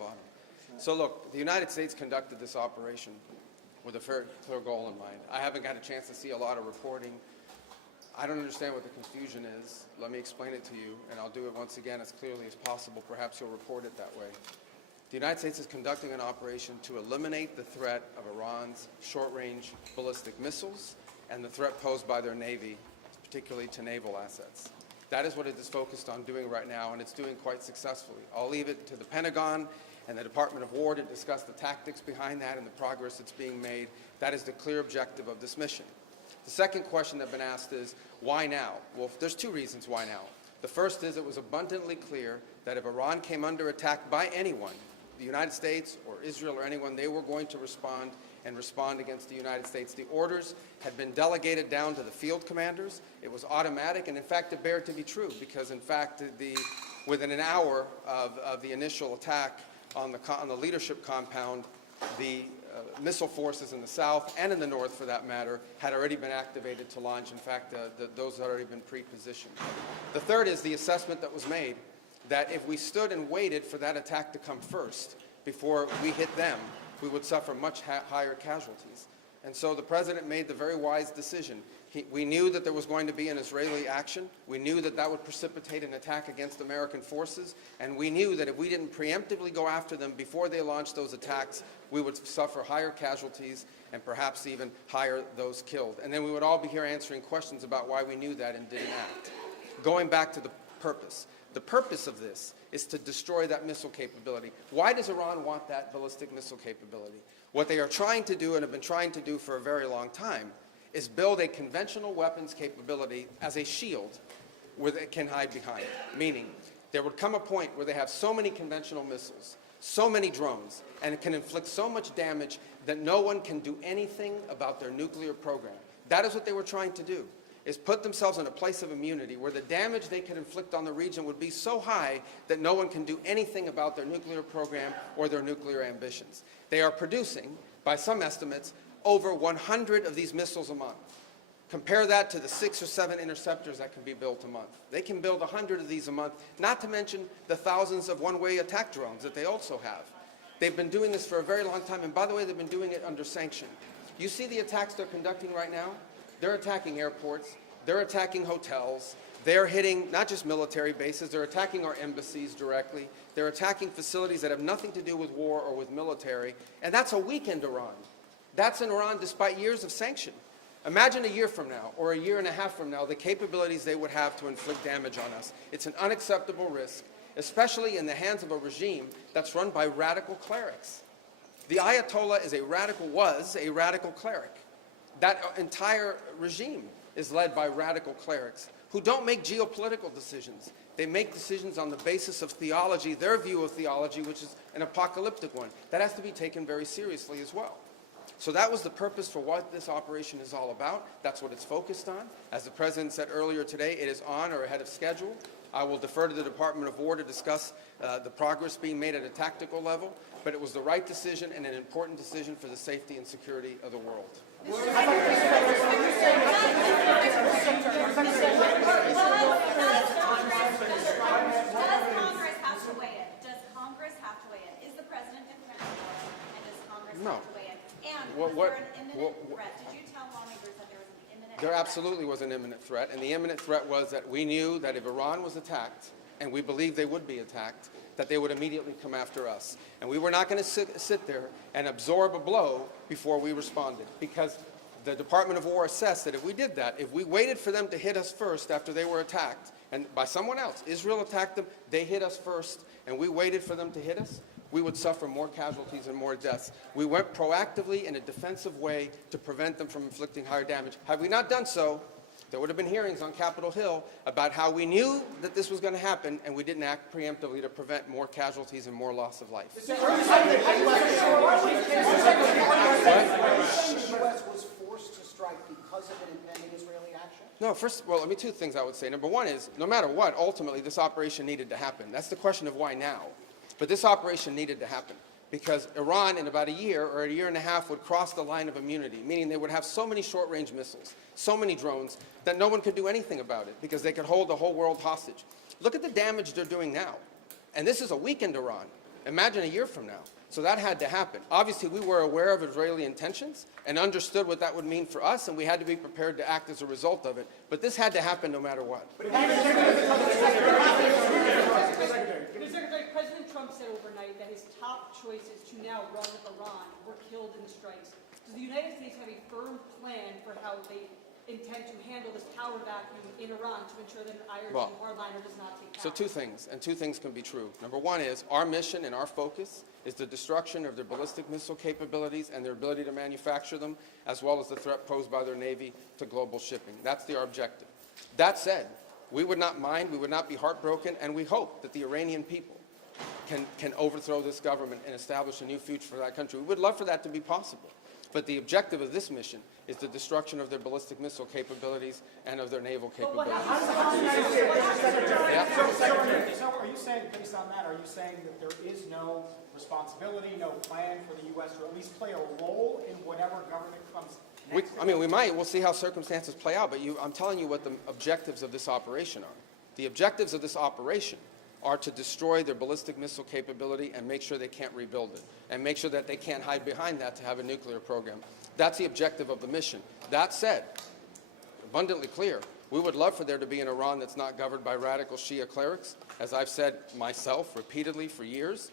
bottom. So look, the United States conducted this operation with a very clear goal in mind. I haven't got a chance to see a lot of reporting. I don't understand what the confusion is. Let me explain it to you, and I'll do it once again as clearly as possible. Perhaps you'll report it that way. The United States is conducting an operation to eliminate the threat of Iran's short-range ballistic missiles and the threat posed by their Navy, particularly to naval assets. That is what it is focused on doing right now, and it's doing quite successfully. I'll leave it to the Pentagon and the Department of War to discuss the tactics behind that and the progress that's being made. That is the clear objective of this mission. The second question that's been asked is, why now? Well, there's two reasons why now. The first is it was abundantly clear that if Iran came under attack by anyone, the United States or Israel or anyone, they were going to respond and respond against the United States. The orders had been delegated down to the field commanders. It was automatic, and in fact, it bared to be true, because in fact, within an hour of the initial attack on the leadership compound, the missile forces in the south and in the north, for that matter, had already been activated to launch. In fact, those had already been pre-positioned. The third is the assessment that was made that if we stood and waited for that attack to come first before we hit them, we would suffer much higher casualties. And so the President made the very wise decision. We knew that there was going to be an Israeli action. We knew that that would precipitate an attack against American forces. And we knew that if we didn't preemptively go after them before they launched those attacks, we would suffer higher casualties and perhaps even higher those killed. And then we would all be here answering questions about why we knew that and didn't act. Going back to the purpose. The purpose of this is to destroy that missile capability. Why does Iran want that ballistic missile capability? What they are trying to do, and have been trying to do for a very long time, is build a conventional weapons capability as a shield where they can hide behind. Meaning, there would come a point where they have so many conventional missiles, so many drones, and it can inflict so much damage that no one can do anything about their nuclear program. That is what they were trying to do, is put themselves in a place of immunity where the damage they could inflict on the region would be so high that no one can do anything about their nuclear program or their nuclear ambitions. They are producing, by some estimates, over 100 of these missiles a month. Compare that to the 6 or 7 interceptors that can be built a month. They can build 100 of these a month, not to mention the thousands of one-way attack drones that they also have. They've been doing this for a very long time, and by the way, they've been doing it under sanction. You see the attacks they're conducting right now? They're attacking airports, they're attacking hotels, they're hitting not just military bases, they're attacking our embassies directly, they're attacking facilities that have nothing to do with war or with military, and that's a weakened Iran. That's in Iran despite years of sanction. Imagine a year from now, or a year and a half from now, the capabilities they would have to inflict damage on us. It's an unacceptable risk, especially in the hands of a regime that's run by radical clerics. The Ayatollah was a radical cleric. That entire regime is led by radical clerics who don't make geopolitical decisions. They make decisions on the basis of theology, their view of theology, which is an apocalyptic one. That has to be taken very seriously as well. So that was the purpose for what this operation is all about. That's what it's focused on. As the President said earlier today, it is on or ahead of schedule. I will defer to the Department of War to discuss the progress being made at a tactical level, but it was the right decision and an important decision for the safety and security of the world. Does Congress have to weigh in? Does Congress have to weigh in? Is the President independent, and does Congress have to weigh in? And was there an imminent threat? Did you tell lawmakers that there was an imminent threat? There absolutely was an imminent threat, and the imminent threat was that we knew that if Iran was attacked, and we believed they would be attacked, that they would immediately come after us. And we were not going to sit there and absorb a blow before we responded, because the Department of War assessed that if we did that, if we waited for them to hit us first after they were attacked, and by someone else, Israel attacked them, they hit us first, and we waited for them to hit us, we would suffer more casualties and more deaths. We went proactively in a defensive way to prevent them from inflicting higher damage. Had we not done so, there would have been hearings on Capitol Hill about how we knew that this was going to happen, and we didn't act preemptively to prevent more casualties and more loss of life. The U.S. was forced to strike because of an impending Israeli action? No, well, two things I would say. Number one is, no matter what, ultimately, this operation needed to happen. That's the question of why now. But this operation needed to happen, because Iran, in about a year or a year and a half, would cross the line of immunity, meaning they would have so many short-range missiles, so many drones, that no one could do anything about it, because they could hold the whole world hostage. Look at the damage they're doing now. And this is a weakened Iran. Imagine a year from now. So that had to happen. Obviously, we were aware of Israeli intentions and understood what that would mean for us, and we had to be prepared to act as a result of it. But this had to happen no matter what. Secretary, President Trump said overnight that his top choices to now run Iran were killed in the strikes. Does the United States have a firm plan for how they intend to handle this power vacuum in Iran to ensure that an Irish hardliner does not take power? So two things, and two things can be true. Number one is our mission and our focus is the destruction of their ballistic missile capabilities and their ability to manufacture them, as well as the threat posed by their Navy to global shipping. That's our objective. That said, we would not mind, we would not be heartbroken, and we hope that the Iranian people can overthrow this government and establish a new future for that country. We would love for that to be possible. But the objective of this mission is the destruction of their ballistic missile capabilities and of their naval capabilities. So are you saying, based on that, are you saying that there is no responsibility, no plan for the U.S. to at least play a role in whatever government comes next? We might. We'll see how circumstances play out. But I'm telling you what the objectives of this operation are. The objectives of this operation are to destroy their ballistic missile capability and make sure they can't rebuild it, and make sure that they can't hide behind that to have a nuclear program. That's the objective of the mission. That said, abundantly clear, we would love for there to be an Iran that's not governed by radical Shia clerics. As I've said myself repeatedly for years,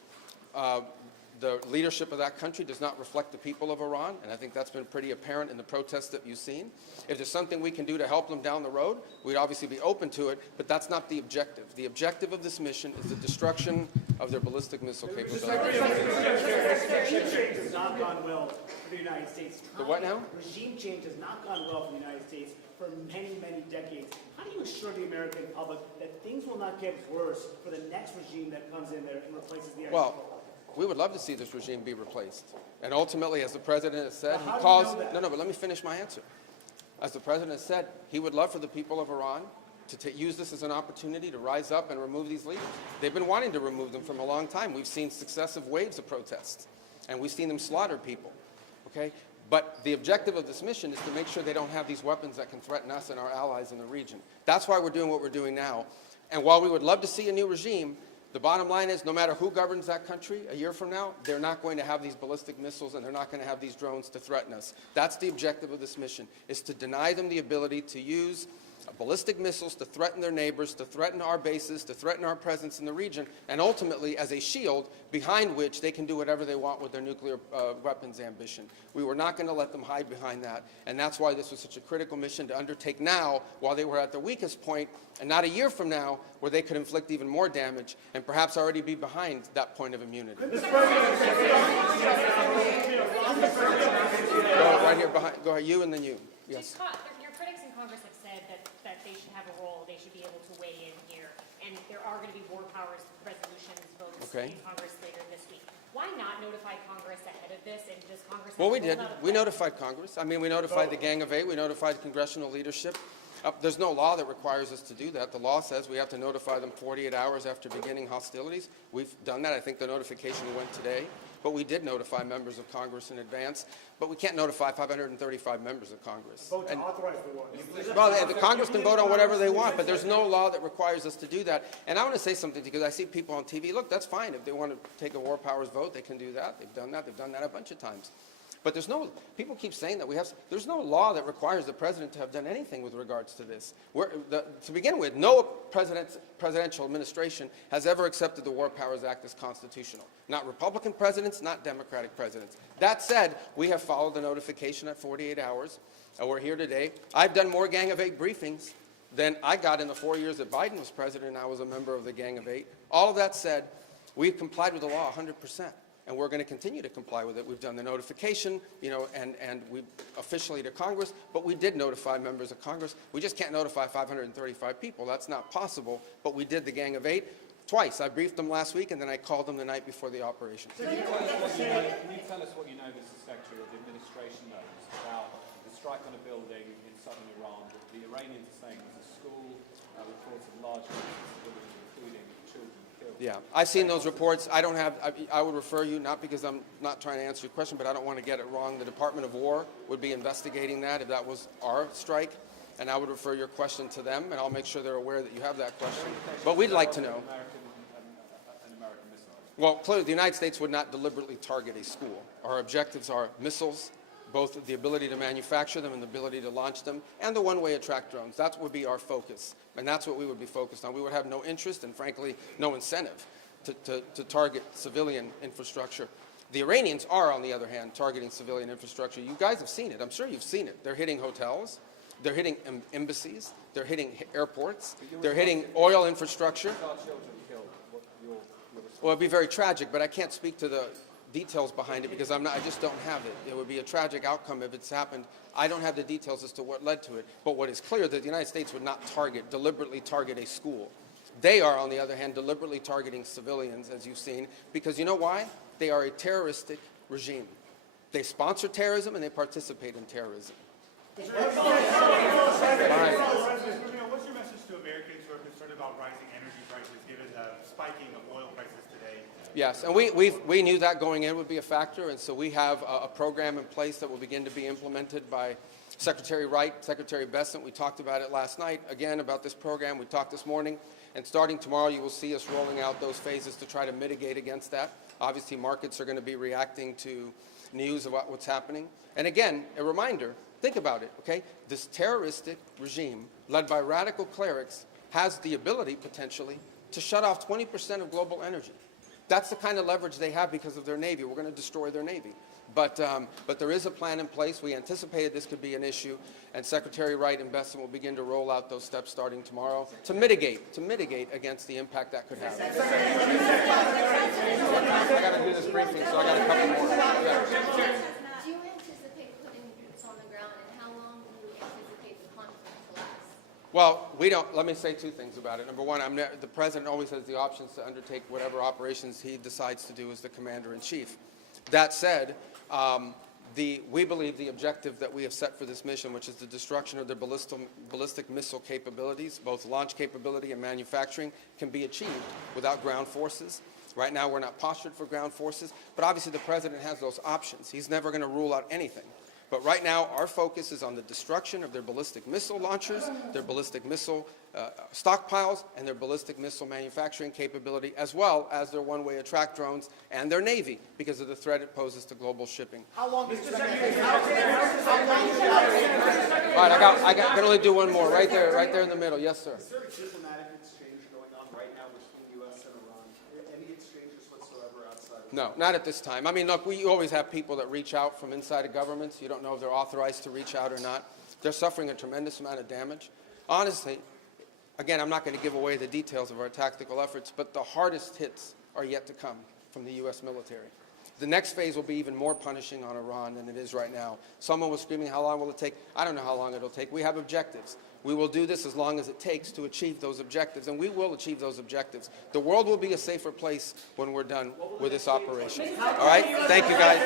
the leadership of that country does not reflect the people of Iran, and I think that's been pretty apparent in the protests that you've seen. If there's something we can do to help them down the road, we'd obviously be open to it, but that's not the objective. The objective of this mission is the destruction of their ballistic missile capability. Regime change has not gone well for the United States. The what now? Regime change has not gone well for the United States for many, many decades. How do you assure the American public that things will not get worse for the next regime that comes in there and replaces the Well, we would love to see this regime be replaced. And ultimately, as the president has said, But how he do you calls... know that? No, but let me finish my answer. As the president has said, he would love for the people of Iran to use this as an opportunity to rise up and remove these leaders. They've been wanting to remove them from a long time. We've seen successive waves of protests, and we've seen them slaughter people, okay? But the objective of this mission is to make sure they don't have these weapons that can threaten us and our allies in the region. That's why we're doing what we're doing now. And while we would love to see a new regime, the bottom line is no matter who governs that country a year from now, they're not going to have these ballistic missiles and they're not going to have these drones to threaten us. That's the objective of this mission, is to deny them the ability to use ballistic missiles to threaten their neighbors, to threaten our bases, to threaten our presence in the region, and ultimately as a shield behind which they can do whatever they want with their nuclear weapons ambition. We were not going to let them hide behind that, and that's why this was such a critical mission to undertake now while they were at their weakest point, and not a year from now where they could inflict even more damage and perhaps already be behind that point of immunity. Go right here behind. Go ahead, you and then you. Yes. Your critics in Congress have said that they should have a role, they should be able to weigh in here, and there are going to be war powers resolutions votes in Congress later this week. Why not notify Congress ahead of this, and does Congress have Well, we a role did. now to We play? notified Congress. I mean, we notified the Gang of Eight. We notified congressional leadership. There's no law that requires us to do that. The law says we have to notify them 48 hours after beginning hostilities. We've done that. I think the notification went today. But we did notify members of Congress in advance. But we can't notify 535 members of Congress. vote to And- authorize the war? Well, the Congress can vote on whatever they want, but there's no law that requires us to do that. And I want to say something because I see people on TV. Look, that's fine. If they want to take a war powers vote, they can do that. They've done that. They've done that a bunch of times. But there's no, people keep saying that there's no law that requires the president to have done anything with regards to this. To begin with, no presidential administration has ever accepted the War Powers Act as constitutional. Not Republican presidents, not Democratic presidents. That said, we have followed the notification at 48 hours. We're here today. I've done more Gang of Eight briefings than I got in the 4 years that Biden was president and I was a member of the Gang of Eight. All of that said, we've complied with the law 100%. And we're going to continue to comply with it. We've done the notification, and we officially to Congress, but we did notify members of Congress. We just can't notify 535 people. That's not possible, but we did the Gang of Eight twice. I briefed them last week, and then I called them the night before the operation. Can you tell us what you know, Mr. Secretary, or the administration knows about the strike on a building in southern Iran that the Iranians are saying was a school, reports of large numbers of civilians, including children killed? Yeah, I've seen those reports. I would refer you, not because I'm not trying to answer your question, but I don't want to get it wrong. The Department of War would be investigating that if that was our strike, and I would refer your question to them, and I'll make sure they're aware that you have that question. But we'd like to know. An American missile. Well, clearly, the United States would not deliberately target a school. Our objectives are missiles, both the ability to manufacture them and the ability to launch them, and the one-way attract drones. That would be our focus, and that's what we would be focused on. We would have no interest and, frankly, no incentive to target civilian infrastructure. The Iranians are, on the other hand, targeting civilian infrastructure. You guys have seen it. I'm sure you've seen it. They're hitting hotels. They're hitting embassies. They're hitting airports. They're hitting oil infrastructure. Well, it'd be very tragic, but I can't speak to the details behind it because I just don't have it. It would be a tragic outcome if it's happened. I don't have the details as to what led to it. But what is clear is that the United States would not deliberately target a school. They are, on the other hand, deliberately targeting civilians, as you've seen, because you know why? They are a terroristic regime. They sponsor terrorism and they participate in terrorism. What's your message to Americans who are concerned about rising energy prices given the spiking of oil prices today? Yes, and we knew that going in would be a factor, and so we have a program in place that will begin to be implemented by Secretary Wright, Secretary Bessent. We talked about it last night, again, about this program. We talked this morning, and starting tomorrow, you will see us rolling out those phases to try to mitigate against that. Obviously, markets are going to be reacting to news about what's happening. And again, a reminder, think about it, okay? This terroristic regime, led by radical clerics, has the ability, potentially, to shut off 20% of global energy. That's the kind of leverage they have because of their Navy. We're going to destroy their Navy. But there is a plan in place. We anticipated this could be an issue, and Secretary Wright and Bessent will begin to roll out those steps starting tomorrow to mitigate against the impact that could have. I got to do this briefing, so I got a couple more. Yeah. Do you anticipate putting boots on the ground, and how long do you anticipate the conflict to last? Well, we don't. Let me say two things about it. Number one, the president always has the options to undertake whatever operations he decides to do as the commander-in-chief. That said, we believe the objective that we have set for this mission, which is the destruction of their ballistic missile capabilities, both launch capability and manufacturing, can be achieved without ground forces. Right now, we're not postured for ground forces, but obviously the president has those options. He's never going to rule out anything. But right now, our focus is on the destruction of their ballistic missile launchers, their ballistic missile stockpiles, and their ballistic missile manufacturing capability, as well as their one-way attract drones and their Navy, because of the threat it poses to global shipping. How long is All right, I can only do one more. Right there in the middle. Yes, sir. Is there a diplomatic exchange going on right now between the U.S. and Iran? Any exchanges whatsoever outside of No, not at this time. I mean, look, we always have people that reach out from inside of governments. You don't know if they're authorized to reach out or not. They're suffering a tremendous amount of damage. Honestly, again, I'm not going to give away the details of our tactical efforts, but the hardest hits are yet to come from the U.S. military. The next phase will be even more punishing on Iran than it is right now. Someone was screaming, how long will it take? I don't know how long it'll take. We have objectives. We will do this as long as it takes to achieve those objectives, and we will achieve those objectives. The world will be a safer place when we're done with this operation. All right? Thank you, guys.